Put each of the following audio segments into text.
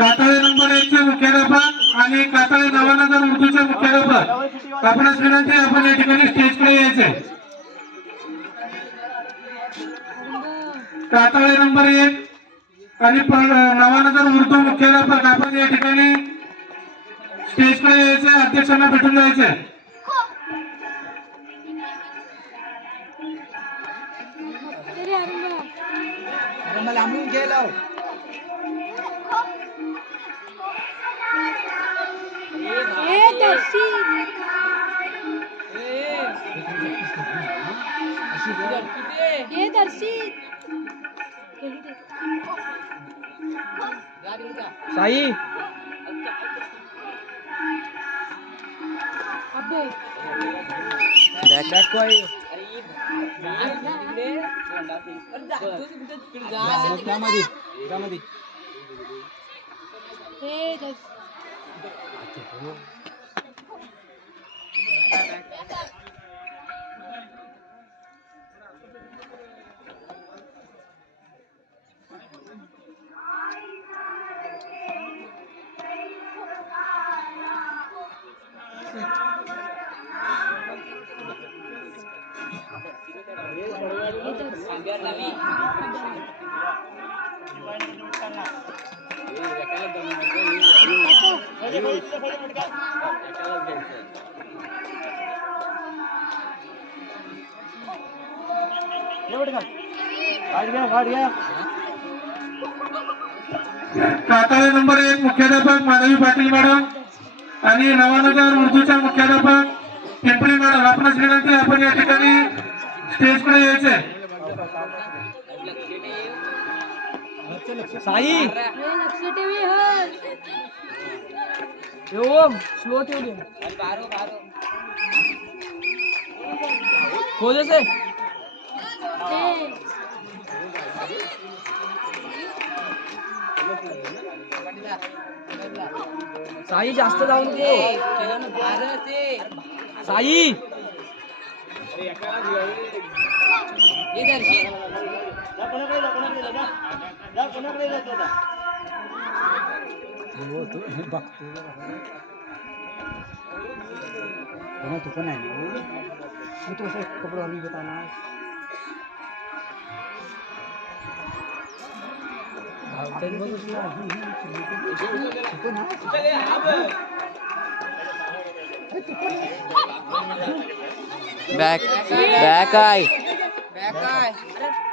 कातळे number एक चे मुख्याध्यापक आणि कातळे नवानगर उर्दूचे मुख्याध्यापक. आपणास विनंती आपण या ठिकाणी स्टेजकडे यायचे. कातळे नंबर एक आणि नवानगर उर्दू मुख्याध्यापक आपण या ठिकाणी स्टेजकडे यायचे अध्यक्षांना भेटून जायचे. मला लांबून गेलो. ये दर्शित. साई. अबे. बॅक बॅक कोय त्यामध्ये त्यामध्ये हे दर्शित कातळे नंबर एक मुख्याध्यापक माधवी पाटील मॅडम आणि नवानगर उर्दूच्या मुख्याध्यापक पिंपळी मॅडम. आपण विनंती आपण या ठिकाणी स्टेजकडे यायचे साई! हे लक्ष ठेवी ओम स्लो ठेवली दे से. साई जास्त जाऊन दे. साई! तू पण आहे तू कसं कपडे घालून घेत बताना बॅक बॅक आहे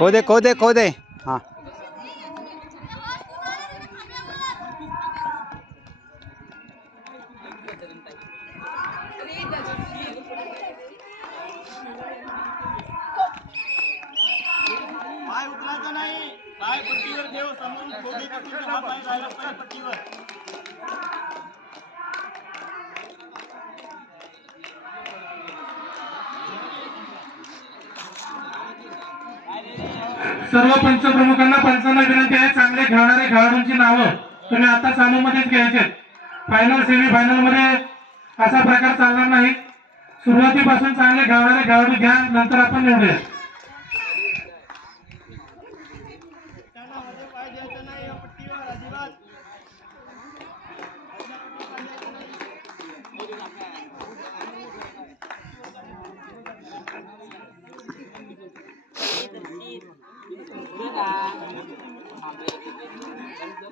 खोदे खोदे गेला खो दे खो दे खो दे हाँ पाय नाही सर्व पंचप्रमुखांना पंचांना विनंती आहे चांगले खेळणारे खेळाडूंची नावं तुम्ही आता चालू मध्येच घ्यायचे. फायनल सेमी फायनलमध्ये असा प्रकार चालणार नाही. सुरुवातीपासून चांगले खेळणारे खेळाडू घ्या नंतर आपण निवडूया.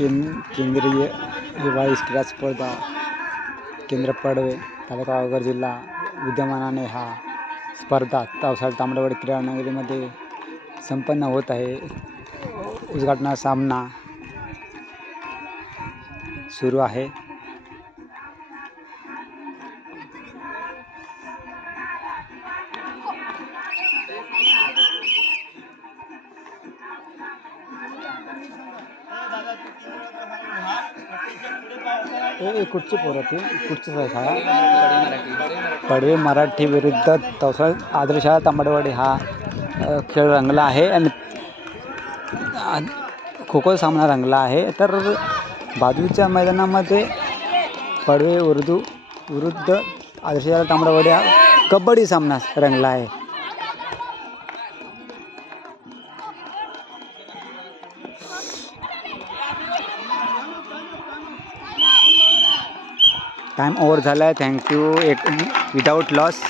कें केंद्रीय हिवाळी क्रीडा स्पर्धा केंद्र पडवे तालुका वाळघर जिल्हा विद्यमानाने हा स्पर्धा तावसाळ तांबडवाडी क्रीडा नगरीमध्ये संपन्न होत आहे. उद्घाटना सामना सुरू आहे. ए कुठची पोरं ती? कुठचीच आहे शाळा पडवे मराठी विरुद्ध तवसळ आदर्शाळा तांबडवाडी हा खेळ रंगला आहे. आणि खो खो सामना रंगला आहे. तर बाजूच्या मैदानामध्ये पडवे उर्दू विरुद्ध आदर्शाळा तांबडवाडी हा कबड्डी सामना रंगला आहे. टाईम ओव्हर झाला आहे थँक्यू एक विदाऊट लॉस